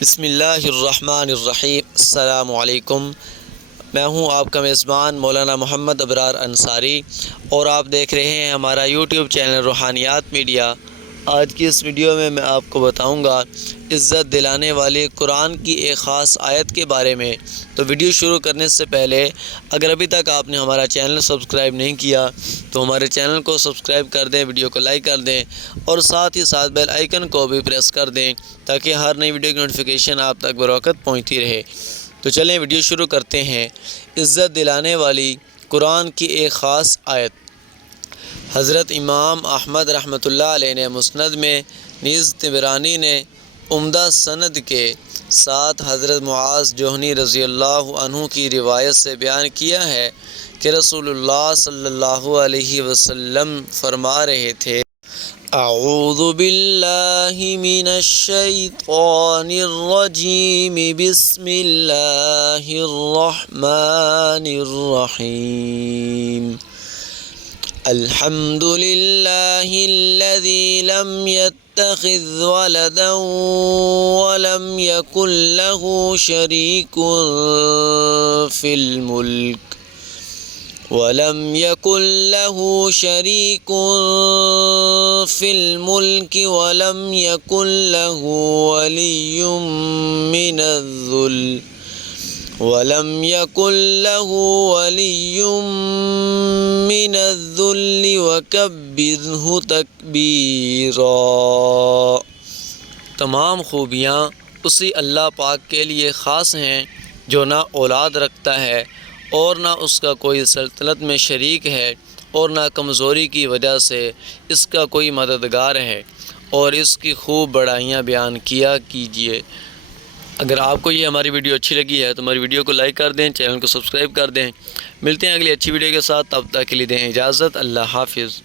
بسم اللہ الرحمن الرحیم۔ السلام علیکم۔ میں ہوں آپ کا میزبان مولانا محمد ابرار انصاری اور آپ دیکھ رہے ہیں ہمارا یوٹیوب چینل روحانیات میڈیا۔ آج کی اس ویڈیو میں آپ کو بتاؤں گا عزت دلانے والی قرآن کی ایک خاص آیت کے بارے میں۔ تو ویڈیو شروع کرنے سے پہلے اگر ابھی تک آپ نے ہمارا چینل سبسکرائب نہیں کیا تو ہمارے چینل کو سبسکرائب کر دیں، ویڈیو کو لائک کر دیں اور ساتھ ہی ساتھ بیل آئیکن کو بھی پریس کر دیں تاکہ ہر نئی ویڈیو کی نوٹیفیکیشن آپ تک بروقت پہنچتی رہے۔ تو چلیں ویڈیو شروع کرتے ہیں۔ عزت دلانے والی قرآن کی ایک خاص آیت۔ حضرت امام احمد رحمۃ اللہ علیہ نے مسند میں، نیز طبرانی نے عمدہ سند کے ساتھ حضرت معاذ جوہنی رضی اللہ عنہ کی روایت سے بیان کیا ہے کہ رسول اللہ صلی اللہ علیہ وسلم فرما رہے تھے: اعوذ باللہ من الشیطان الرجیم، بسم اللہ الرحمن الرحیم۔ الحمد للہ الذی لم يتخذ ولدا ولم يكن له شریک فی الملک ولم يكن له ولي من الذل وكبره تكبيرا۔ تمام خوبیاں اسی اللہ پاک کے لیے خاص ہیں جو نہ اولاد رکھتا ہے اور نہ اس کا کوئی سلطنت میں شریک ہے اور نہ کمزوری کی وجہ سے اس کا کوئی مددگار ہے، اور اس کی خوب بڑائیاں بیان کیا کیجیے۔ اگر آپ کو یہ ہماری ویڈیو اچھی لگی ہے تو ہماری ویڈیو کو لائک کر دیں، چینل کو سبسکرائب کر دیں۔ ملتے ہیں اگلی اچھی ویڈیو کے ساتھ، تب تک کے لیے دیں اجازت۔ اللہ حافظ۔